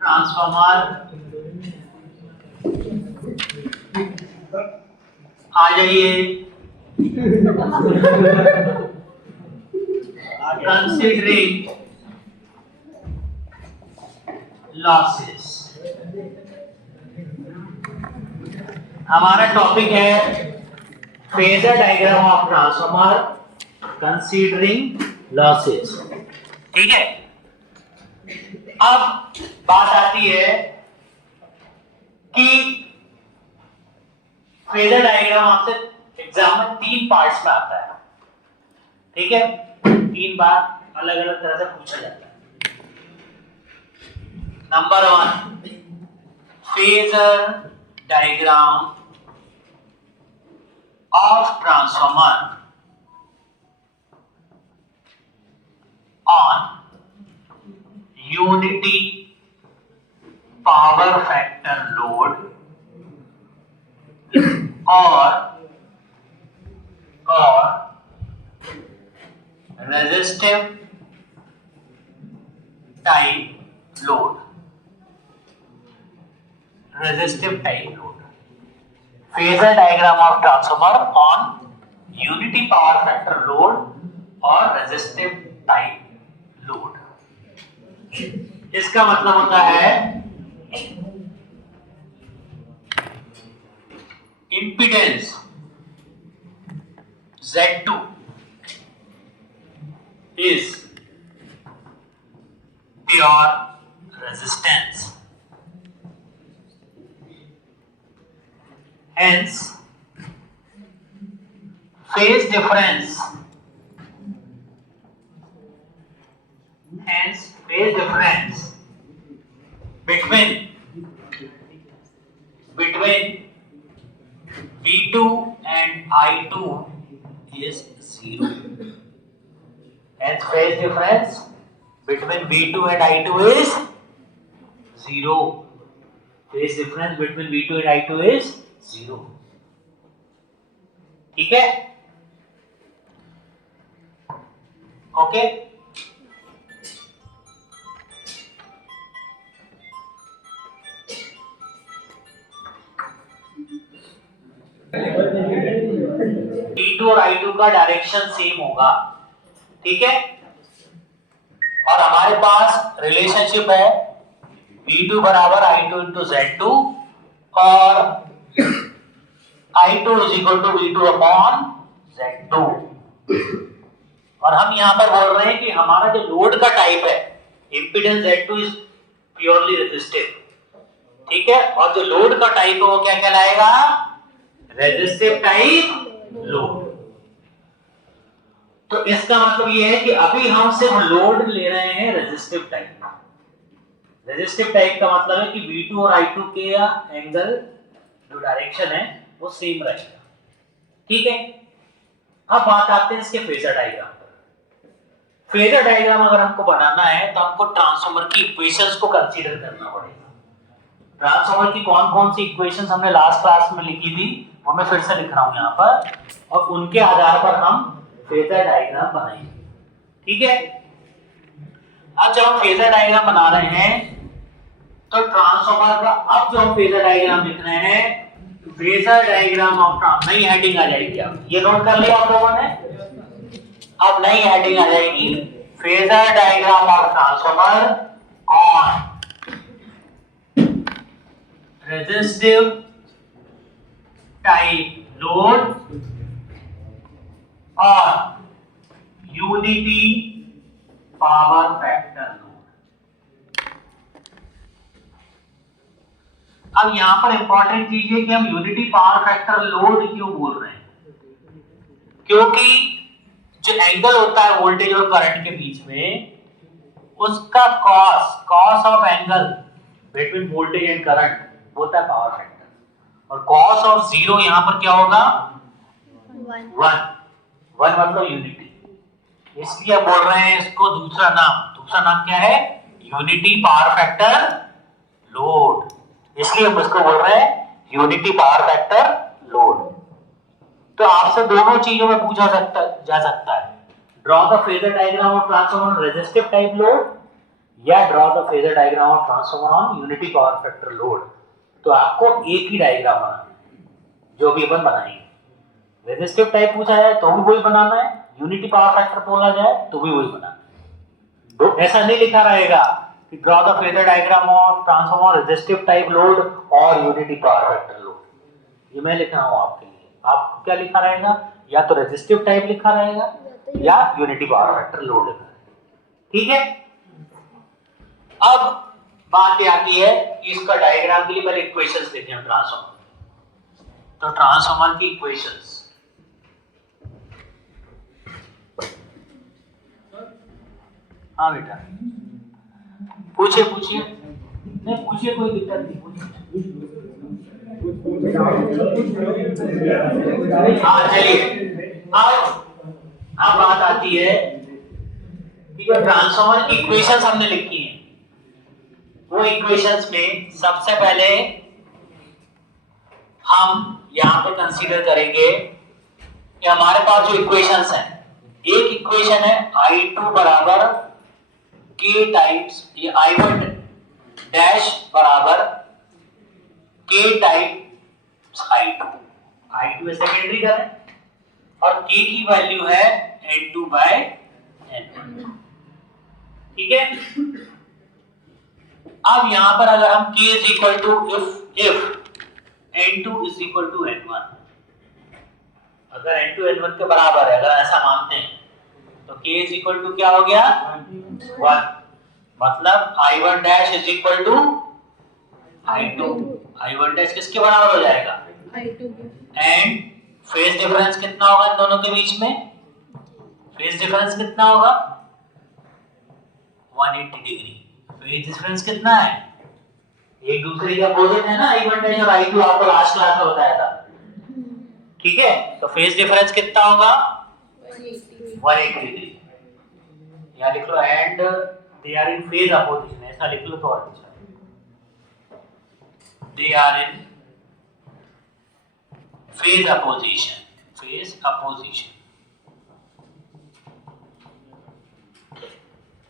Transformer आ जाइए। Considering losses, हमारा topic है phasor diagram of transformer considering losses. ठीक है, अब बात आती है कि फेजर डायग्राम आपसे एग्जाम में 3 पार्ट्स में आता है। ठीक है, 3 बार अलग अलग तरह से पूछा जाता है। Number 1, phasor diagram of transformer on unity power factor load or resistive type load, phasor diagram of transformer on unity power factor load और resistive type लोड। इसका मतलब होता है impedance Z2 is pure resistance, hence phase difference between V2 and I2 is 0. Hence phase difference between V2 and I2 is 0. Phase difference between V2 and I2 is 0. ठीक है, okay. T2 और I2 का direction same होगा। ठीक है, और हमारे पास relationship है V2 बराबर I2 इंटू Z2 और I2 is equal to V2 upon Z2। और हम यहां पर बोल रहे हैं कि हमारा जो लोड का टाइप है impedance Z2 is purely resistive. ठीक है, और जो लोड का टाइप है वो क्या कहलाएगा? Resistive type load. तो इसका मतलब ये है कि अभी हम सिर्फ लोड ले रहे हैं रेजिस्टिव टाइप। रेजिस्टिव टाइप का मतलब है कि V2 और I2 के एंगल जो डायरेक्शन है वो सेम रहेगा। ठीक है, अब बात आते हैं इसके फेजर डायग्राम पर। फेजर डायग्राम अगर हमको बनाना है तो हमको ट्रांसफार्मर की इक्वेशंस को कंसीडर करना पड़ेगा। ट्रांसफार्मर की कौन कौन सी इक्वेशंस हमने लास्ट क्लास में लिखी थी वो मैं फिर से लिख रहा हूं यहां पर, और उनके आधार पर हम फेजर डायग्राम बनाएंगे। ठीक है, अब जब हम फेजर डायग्राम बना रहे हैं तो ट्रांसफार्मर का अब जो हम फेजर डायग्राम लिख रहे हैं, फेजर डायग्राम ऑफ नई हेडिंग आ जाएगी। आप ये नोट कर लिया आप लोगों ने, अब नई हेडिंग आ जाएगी phasor diagram of transformer on resistive type load और यूनिटी पावर फैक्टर लोड। अब यहां पर इंपॉर्टेंट चीज है कि हम यूनिटी पावर फैक्टर लोड क्यों बोल रहे हैं, क्योंकि जो एंगल होता है वोल्टेज और करंट के बीच में, उसका cos of angle between voltage and current होता है पावर फैक्टर, और कॉस ऑफ 0 यहां पर क्या होगा? 1 मतलब यूनिटी। इसलिए आप बोल रहे हैं इसको दूसरा नाम क्या है? Unity power factor load. इसलिए हम इसको बोल रहे हैं यूनिटी पावर फैक्टर लोड। तो आपसे दोनों चीजों में पूछा जा सकता है, draw the phasor diagram of transformer resistive type load या draw the phasor diagram of transformer on unity power factor load, तो आपको एक ही डायग्राम बनाना है जो भी अपन बनाएंगे। रेजिस्टिव टाइप पूछा जाए तो भी वही बनाना है, यूनिटी पावर फैक्टर बोला जाए तो भी वही बनाना है। तो ऐसा नहीं लिखा रहेगा कि draw the phasor diagram of transformer resistive type load और यूनिटी पावर फैक्टर लोड, ये मैं लिख रहा हूं आपके लिए। आपको क्या लिखा रहेगा, या तो रेजिस्टिव टाइप लिखा रहेगा या यूनिटी पावर फैक्टर लोड लिखा रहेगा। ठीक है, अब बात ये आती है कि इसका डायग्राम के लिए पहले इक्वेशंस लिखें हम ट्रांसफार्मर। तो ट्रांसफार्मर की इक्वेशंस, हाँ बेटा पूछिए पूछिए, नहीं पूछिए कोई दिक्कत नहीं, हाँ चलिए। अब बात आती है कि जो ट्रांसफार्मर की इक्वेशंस हमने लिखी हैं, वो इक्वेशंस में सबसे पहले हम यहां पे कंसीडर करेंगे कि हमारे पास जो इक्वेशंस हैं, एक इक्वेशन है I2 बराबर K टाइम्स ये I1 डैश बराबर K टाइम्स I2 में सेकेंडरी करें और K की वैल्यू है N2 बाय N1। ठीक है, अब यहां पर अगर हम K is equal to if N2 is equal to N1, अगर N2 N1 के बराबर है, अगर ऐसा मानते हैं तो K इज इक्वल टू क्या हो गया 1, मतलब I1 dash is equal to I2। I1 dash किसके बराबर हो जाएगा I2 के। एंड फेज डिफरेंस कितना होगा इन दोनों के बीच में, फेज डिफरेंस कितना होगा 180 डिग्री। फेज डिफरेंस कितना है, एक दूसरे के अपोजिट है ना I1 डैश और I2, आपको लास्ट क्लास में बताया था। ठीक है, तो फेज डिफरेंस कितना होगा 180 डिग्री। यहां लिख लो and they are in phase opposition, ऐसा लिख लो तो और अच्छा, they are in phase opposition, phase opposition.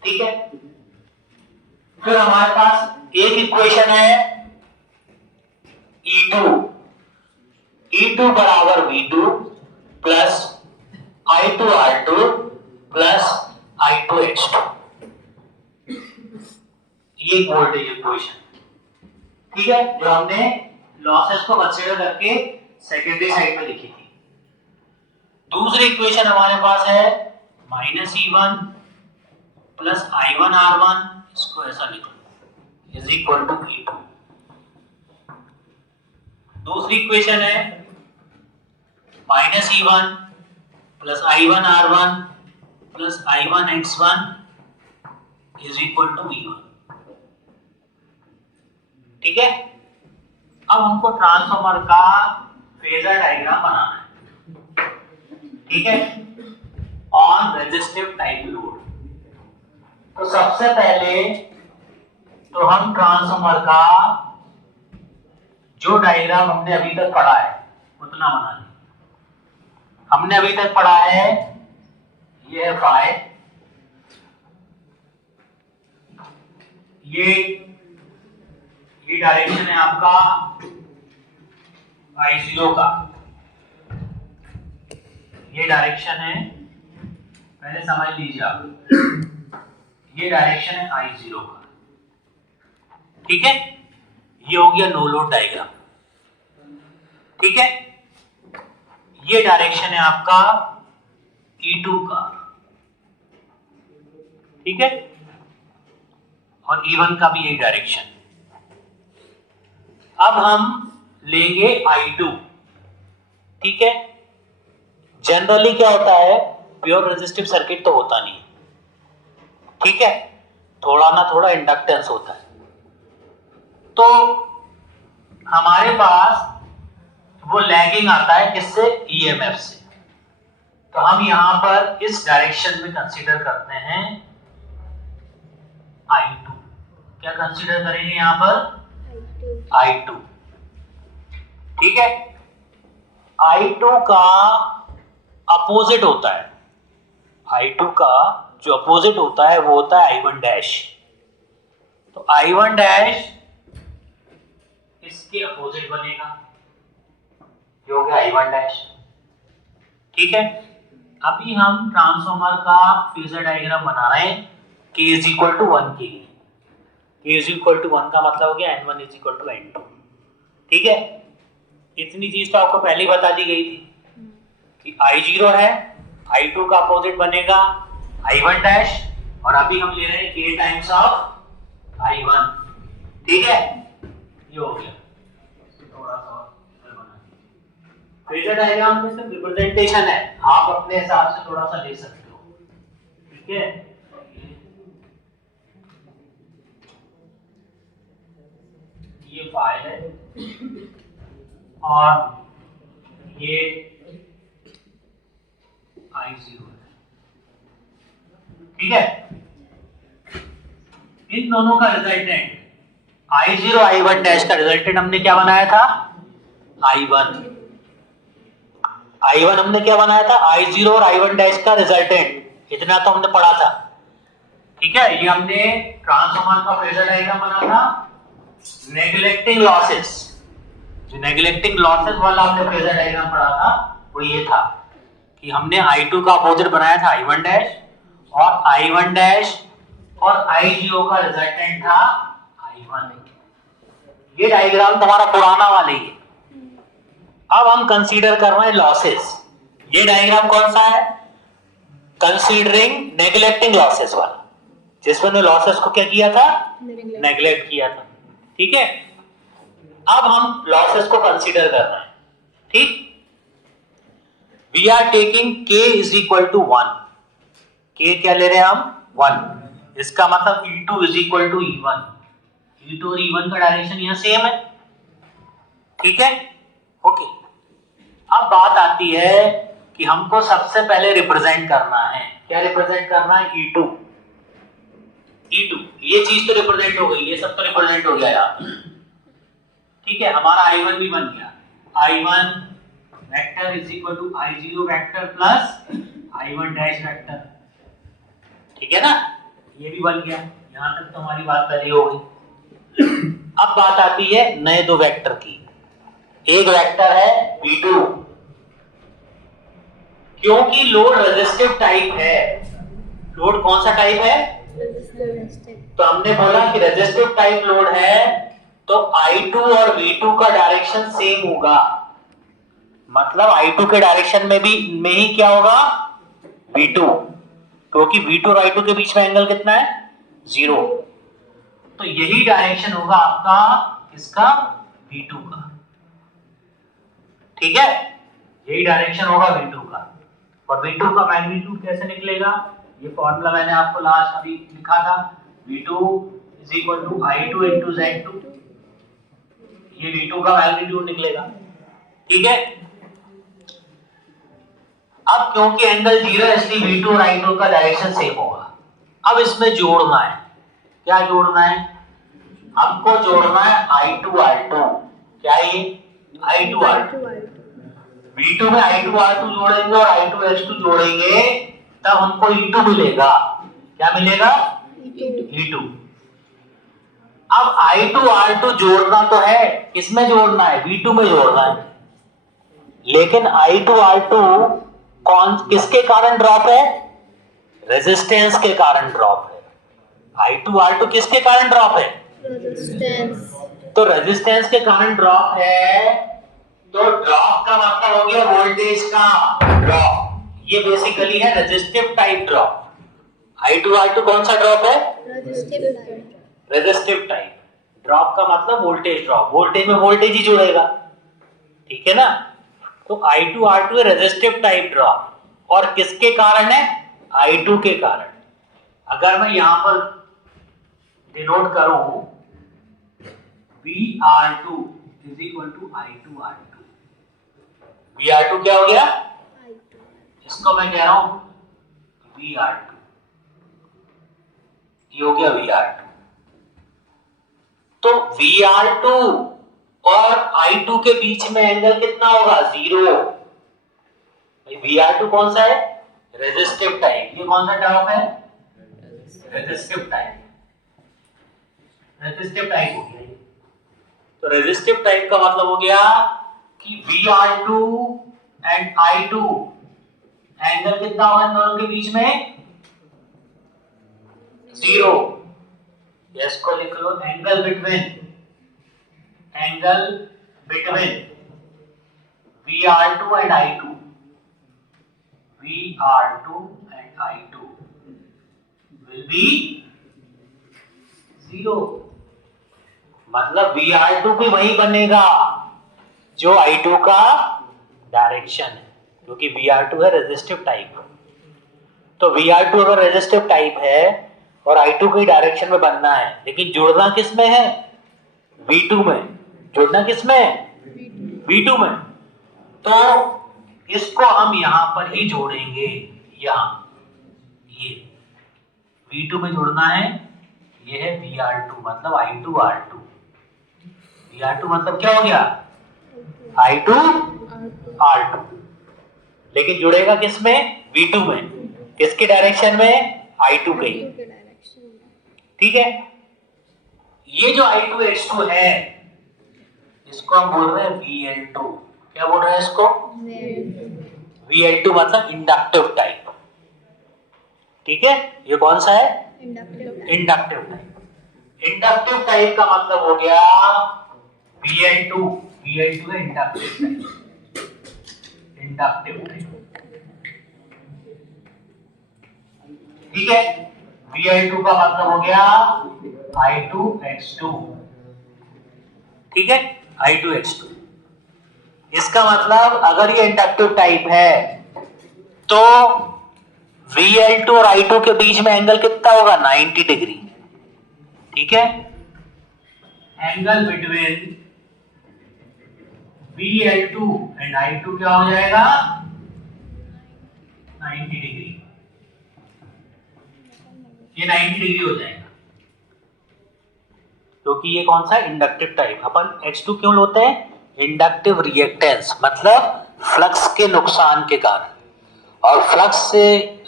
ठीक है, फिर हमारे पास एक इक्वेशन है E2 बराबर V2 plus I2 R2 plus I2 X2, ये वोल्टेज इक्वेशन। ठीक है, जो हमने लॉसेस को कंसीडर करके सेकेंडरी साइड में लिखी थी। दूसरी इक्वेशन हमारे पास है -E1 प्लस I1 R1, इसको ऐसा लिखो इज इक्वल टू E2। दूसरी इक्वेशन है -E1 plus I1 R1 plus I1 X1 is equal to E1। ठीक है, अब हमको ट्रांसफार्मर का फेजर डायग्राम बनाना है। ठीक है, ऑन रेजिस्टिव टाइप लोड। तो सबसे पहले तो हम ट्रांसफार्मर का जो डायग्राम हमने अभी तक पढ़ा है उतना बना लें। हमने अभी तक पढ़ा है ये है फाई, ये डायरेक्शन है आपका I0 का, ये डायरेक्शन है, पहले समझ लीजिए आप, ये डायरेक्शन है I0 का। ठीक है, ये हो गया नो लोड डायग्राम। ठीक है, ये डायरेक्शन है आपका E2 का। ठीक है, और E1 का भी एक डायरेक्शन। अब हम लेंगे I2। ठीक है, जनरली क्या होता है, प्योर रेजिस्टिव सर्किट तो होता नहीं। ठीक है, थोड़ा ना थोड़ा इंडक्टेंस होता है। तो हमारे पास वो लैगिंग आता है किससे, EMF से। तो हम यहां पर इस डायरेक्शन में कंसीडर करते हैं I2। क्या कंसीडर करेंगे यहां पर I2। ठीक है, I2 का अपोजिट होता है, I2 का जो अपोजिट होता है वो होता है I1 डैश। तो I1 डैश इसके अपोजिट बनेगा, जो हो गया I1 डैश। ठीक है, अभी हम ट्रांसफॉर्मर का फेजर डायग्राम बना रहे हैं K इज इक्वल टू 1 के लिए। K इज इक्वल टू 1 का मतलब हो गया N1 is equal to N2। ठीक है, इतनी चीज तो आपको पहले ही बता दी गई थी कि I0 है, I2 का अपोजिट बनेगा I1 डैश, और अभी हम ले रहे हैं K टाइम्स ऑफ I1। ठीक है, ये हो गया। थोड़ा सा फेजर डायग्राम में सिर्फ रिप्रेजेंटेशन है, आप अपने हिसाब से थोड़ा सा ले सकते हो। ठीक है, ये फाइल है और ये I0 है। ठीक है, इन दोनों का रिजल्टेंट I0 I1 डैश का रिजल्टेंट हमने क्या बनाया था? I1 हमने क्या बनाया था? I0 और I1 डैश का रिजल्टेंट, इतना तो हमने पढ़ा था। ठीक है, ये हमने ट्रांसफॉर्मर का फेजर डायग्राम बना था नेग्लेक्टिंग लॉसेस। जो नेग्लेक्टिंग लॉसेस वाला हमने फेजर डायग्राम पढ़ा था वो ये था कि हमने I2 का अपोजिट बनाया था I1 डैश, और I1 डैश और I0 का रिजल्टेंट था I1। ये डायग्राम तुम्हारा पुराना वाला ही है। अब हम कंसीडर कर रहे हैं लॉसेस। ये डायग्राम कौन सा है? कंसीडरिंग नेग्लेक्टिंग लॉसेस वाला, जिसमें लॉसेस को क्या किया था? नेग्लेक्ट किया था। ठीक है, अब हम लॉसेस को कंसीडर कर रहे हैं। ठीक, we are taking K is equal to 1। K क्या ले रहे हैं हम? 1। इसका मतलब E2 is equal to E1। E2 और E1 का डायरेक्शन यहां सेम है। ठीक है, ओके। अब बात आती है कि हमको सबसे पहले रिप्रेजेंट करना है, क्या रिप्रेजेंट करना है? E2। ये चीज तो रिप्रेजेंट हो गई, ये सब तो रिप्रेजेंट हो गया यार। ठीक है, हमारा I1 भी बन गया। I1 vector is equal to I0 vector plus I1 dash vector. ठीक है ना, ये भी बन गया। यहां तक तो हमारी बात पहले हो गई। अब बात आती है नए दो वेक्टर की। एक वेक्टर है V2, क्योंकि लोड रेजिस्टिव टाइप है। लोड कौन सा टाइप है? तो हमने बोला कि रेजिस्टिव टाइप लोड है तो I2 और V2 का डायरेक्शन सेम होगा। मतलब I2 के डायरेक्शन में ही क्या होगा? V2, क्योंकि V2 और I2 के बीच में एंगल कितना है? 0। तो यही डायरेक्शन होगा आपका इसका V2 का। ठीक है, यही डायरेक्शन होगा V2 का। और V2 का मैग्नीट्यूड कैसे निकलेगा? ये फॉर्मूला मैंने आपको लास्ट अभी लिखा था, V2 is equal to I2 into Z2। ये V2 का मैग्नीट्यूड निकलेगा। ठीक है, अब क्योंकि एंगल 0 है इसलिए V2 और I2 का डायरेक्शन सेम होगा। अब इसमें जोड़ना है, क्या जोड़ना है? हमको जोड़ना है I2 R2। क्या ये? I2 R2। V2 में I2 R2 जोड़ेंगे और I2 H2 जोड़ेंगे तब हमको E2 मिलेगा। क्या मिलेगा? E2। अब I2 R2 जोड़ना तो है, किसमें जोड़ना है? V2 में जोड़ना है। लेकिन I2 R2 किसके कारण ड्रॉप है? रेजिस्टेंस के कारण ड्रॉप है। I2 R2 किसके कारण ड्रॉप है? रेजिस्टेंस। तो रेजिस्टेंस के कारण ड्रॉप है, तो ड्रॉप का मतलब हो गया वोल्टेज का ड्रॉप। ये बेसिकली है resistive type drop. I2 R2 कौन सा ड्रॉप है? Resistive type. ड्रॉप का मतलब वोल्टेज ड्रॉप, वोल्टेज में वोल्टेज ही जुड़ेगा। ठीक है ना, तो I2 R2 resistive type drop, और किसके कारण है? I2 के कारण। अगर मैं यहां पर डिनोट करूं VR2 is equal to I2 R2। VR2 क्या हो गया? इसको मैं कह रहा हूं VR2, ये हो गया VR2। तो VR2 और I2 के बीच में एंगल कितना होगा? 0। VR2 कौन सा है? Resistive type. ये कौन सा ड्रॉप है? Resistive type. रेजिस्टिव टाइप हो गया ये। तो रेजिस्टिव टाइप का मतलब हो गया कि VR2 एंड I2 एंगल कितना होगा इन दोनों के बीच में? 0। इसको लिख लो angle between VR2 and I2 will be 0। मतलब VR2 भी वही बनेगा जो I2 का डायरेक्शन है, क्योंकि VR2 है रेजिस्टिव टाइप। तो VR2 अगर रेजिस्टिव टाइप है और I2 की डायरेक्शन में बनना है, लेकिन जुड़ना किस में है? V2 में। जुड़ना किस में? V2 में। तो इसको हम यहां पर ही जोड़ेंगे, यहां ये V2 में जोड़ना है। ये है VR2 मतलब I2 R2। VR2 मतलब क्या हो गया? I2 R2। लेकिन जुड़ेगा किस में? V2 में। किसके डायरेक्शन में? I2 के। ठीक है। ये जो I2 X2 है इसको हम बोल रहे हैं VL2। क्या बोल रहे हैं इसको? VL2 मतलब इंडक्टिव टाइप। ठीक है। ये कौन सा है? Inductive type. इंडक्टिव टाइप का मतलब हो गया VL2। VL2 है इंडक्टिव टाइप। Inductive type. ठीक है। VL2 का मतलब हो गया I2 X2। ठीक है। I2 X2। इसका मतलब अगर ये इंडक्टिव टाइप है तो VL2 और I2 के बीच में एंगल कितना होगा? 90 डिग्री। ठीक है। Angle between VL2 and I2 क्या हो जाएगा? 90 डिग्री। ये 90 डिग्री हो जाएगा क्योंकि ये कौन सा इंडक्टिव टाइप। अपन X2 क्यों लेते हैं? इंडक्टिव रिएक्टेंस मतलब फ्लक्स के नुकसान के कारण, और फ्लक्स से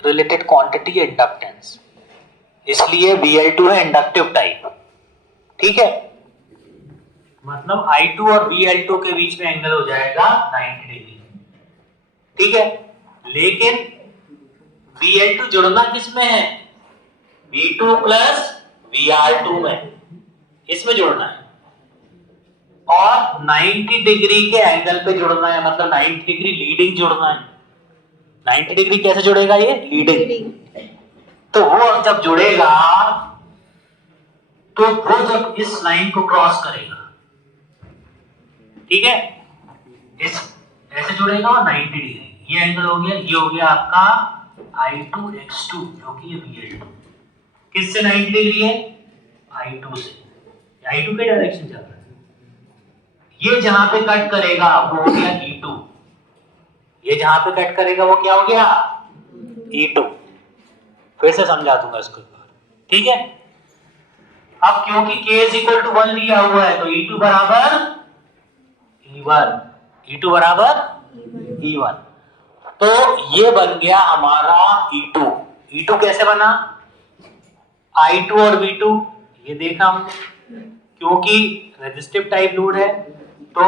रिलेटेड क्वांटिटी है इंडक्टेंस, इसलिए VL2 है इंडक्टिव टाइप। ठीक है। मतलब I2 और VL2 के बीच में एंगल हो जाएगा 90 डिग्री। ठीक है। लेकिन VL2 जुड़ना किस में है? V2 प्लस VR2 में, इसमें जुड़ना है और 90 डिग्री के एंगल पे जुड़ना है, मतलब 90 डिग्री लीडिंग जुड़ना है। 90 डिग्री कैसे जुड़ेगा? ये लीडिंग। तो वो जब जुड़ेगा तो वो जब इस लाइन को क्रॉस करेगा, ठीक है, इस ऐसे जुड़ेगा और 90 डिग्री, ये एंगल हो गया, ये हो गया आपका I2 X2 जो कि ये VL2 किससे 90 डिग्री है? I2 से। I2 के डायरेक्शन चल रहा है। ये जहां पे कट करेगा वो हो गया E2। ये जहां पे कट करेगा वो क्या हो गया? E2। फिर से समझा दूंगा इसको एक बार। ठीक है। अब क्योंकि k 1 लिया हुआ है तो E2 बराबर E1। E2 बराबर E1। तो ये बन गया हमारा E2। E2 कैसे बना? I2 और V2 ये देखा हमने, क्योंकि रेजिस्टिव टाइप लोड है तो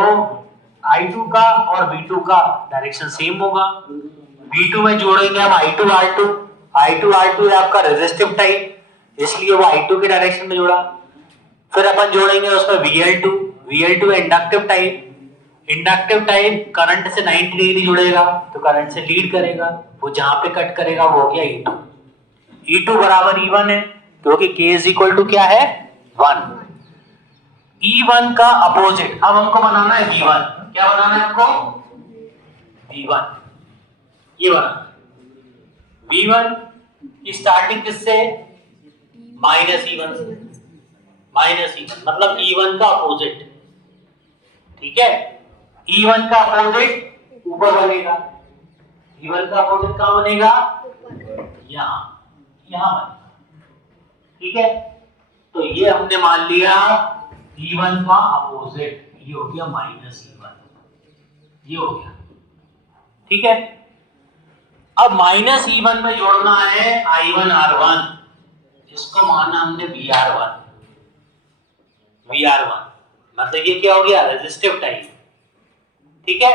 I2 का और V2 का डायरेक्शन सेम होगा। V2 में जोड़ेंगे हम I2 R2। I2 R2 है आपका रेजिस्टिव टाइप, इसलिए वो I2 के डायरेक्शन में जुड़ा। फिर अपन जोड़ेंगे उसमें VL2। VL2 है inductive type. Inductive type current से 90 डिग्री जुड़ेगा तो करंट से लीड करेगा, वो जहां पे कट करेगा वो हो गया E2। E2 बराबर E1 है क्योंकि k क्या है? 1। E1 का अपोजिट अब हमको बनाना है V1। क्या बनाना है हमको? V1। ये बनाना है। V1 की स्टार्टिंग किससे? -E1 से। -E1 मतलब E1 का अपोजिट। ठीक है। E1 का अपोजिट ऊपर बनेगा। E1 का अपोजिट कहां बनेगा? यहां बनेगा। ठीक है। तो ये हमने मान लिया E1 का अपोजिट, ये हो गया -E1, ये हो गया। ठीक है। अब -E1 में जोड़ना है I1 R1, इसको माना हमने VR1। VR1, मतलब ये क्या हो गया, रेजिस्टिव टाइप। ठीक है,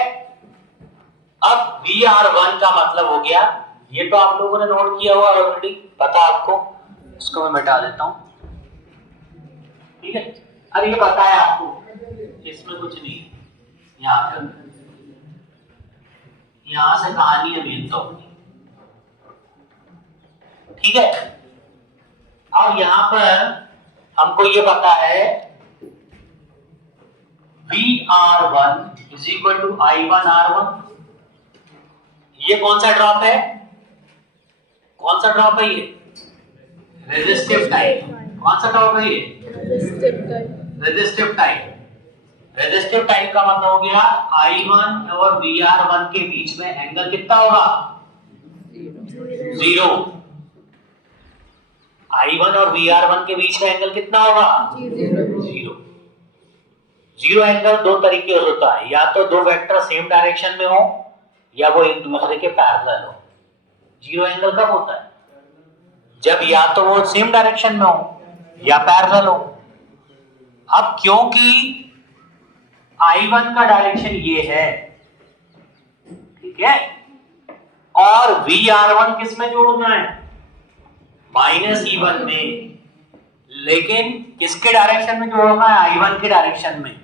अब VR1 का मतलब हो गया, ये तो आप लोगों ने नोट किया हुआ ऑलरेडी, पता आपको, इसको मैं मिटा देता हूं। ठीक है, अब ये पता है आपको, इसमें कुछ नहीं, यहां से कहानी है मेन तो। ठीक है, अब यहां पर हमको ये पता है VR1 is equal to I1R1। ये कौन सा ड्रॉप है, कौन सा ड्रॉप है ये, रेजिस्टिव टाइप। कौन सा ड्रॉप है ये, रेजिस्टिव टाइप। रेजिस्टिव टाइप का मतलब हो गया I1 और VR1 के बीच में एंगल कितना होगा, 0। I1 और VR1 के बीच में एंगल कितना होगा, 0। 0 एंगल दो तरीके से होता है, या तो दो वेक्टर सेम डायरेक्शन में हो या वो एक दूसरे के पैरेलल हो। 0 एंगल कब होता है, जब या तो वो सेम डायरेक्शन में हो या पैरेलल हो। अब क्योंकि I1 का डायरेक्शन ये है, ठीक है, और VR1 किस में जोड़ना है, -E1 में, लेकिन किसके डायरेक्शन में जोड़ना है, I1 के डायरेक्शन में,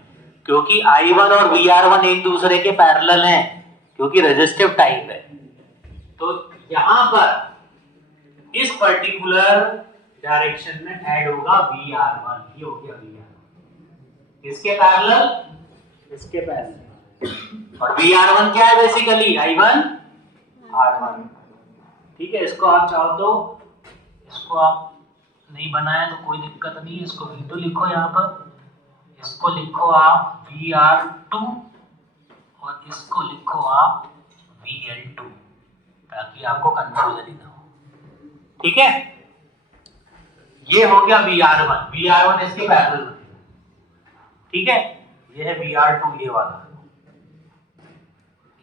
क्योंकि I1 और VR1 एक दूसरे के पैरेलल हैं, क्योंकि रेजिस्टिव टाइप है। तो यहां पर इस पर्टिकुलर डायरेक्शन में ऐड होगा VR1, ये हो गया VR1 किसके पैरेलल, इसके पैरेलल। और VR1 क्या है, बेसिकली I1R1। ठीक है, इसको आप चाहो तो, इसको आप नहीं बनाया तो कोई दिक्कत नहीं है, इसको V2 लिखो, यहाँ पर इसको लिखो आप VR2 और इसको लिखो आप VL2, ताकि आपको कंफ्यूजन ही ना हो। ठीक है, ये हो गया VR1 इसके पैरेलल में। ठीक है, ये है VR2, ये वाला,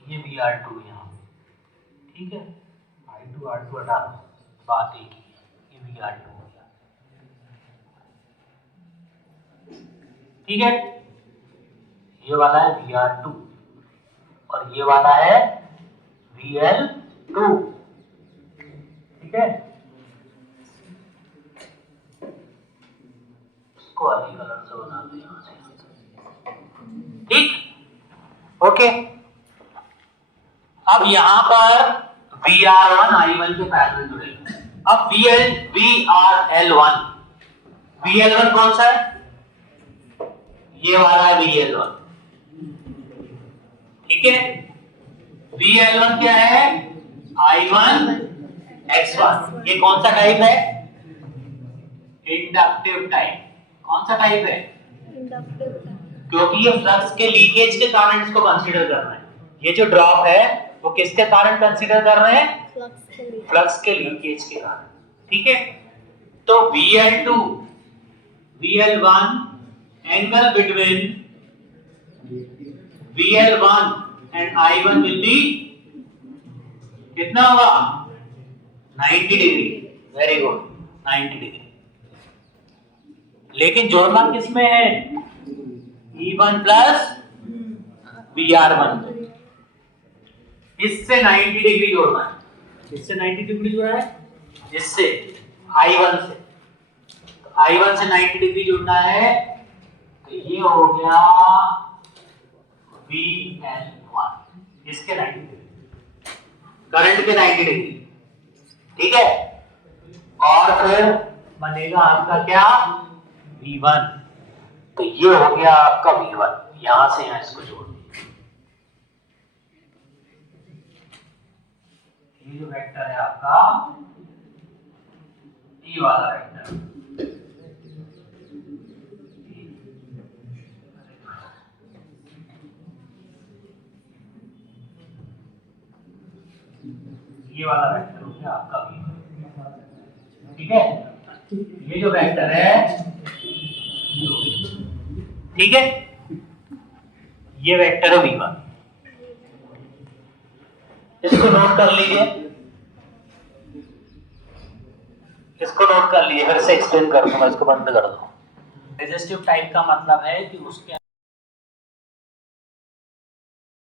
ये VR2 यहाँ। ठीक है, I2 R2 हटा दो, बात एक ही है, ये VR2 हो गया। ठीक है, ये वाला है VR2 और ये वाला है VL2। ठीक है, इसको हरी कलर से बना दो यहाँ से। ठीक, ओके। अब यहां पर VR1 I1 के पैरेलल जुड़ेगा। अब VRL1 कौन सा है, ये वाला है VL1। ठीक है, VL1 क्या है, I1X1। ये कौन सा टाइप है, इंडक्टिव टाइप। कौन सा टाइप है, क्योंकि ये फ्लक्स के लीकेज के कारण इसको कंसीडर कर रहे हैं। ये जो ड्रॉप है वो किसके कारण कंसीडर कर रहे हैं, फ्लक्स के लीकेज के कारण। ठीक है, तो VL2 VL1 angle between VL1 and I1 will be कितना होगा, 90 डिग्री। Very good, 90 degree. लेकिन जोड़ना किसमें है, E1 प्लस VR1, इससे 90 डिग्री जोड़ना है। इससे 90 डिग्री जोड़ा है, इससे I1 से, तो I1 से 90 डिग्री जोड़ना है, तो ये हो गया VL1, इसके 90 डिग्री, करंट के 90 डिग्री। ठीक है, और फिर बनेगा आपका क्या, V1। तो ये हो गया आपका V1, यहां से यहां इसको जोड़ दिया। ये जो वेक्टर है आपका, ये वाला वेक्टर, ये वाला वेक्टर हो गया आपका V1। ठीक है, ये जो वेक्टर है, ठीक है, ये वेक्टर है V1। इसको नोट कर लीजिए, इसको नोट कर लीजिए, फिर से एक्सप्लेन कर दूंगा, इसको बंद कर दो। रेजिस्टिव टाइप का मतलब है कि उसके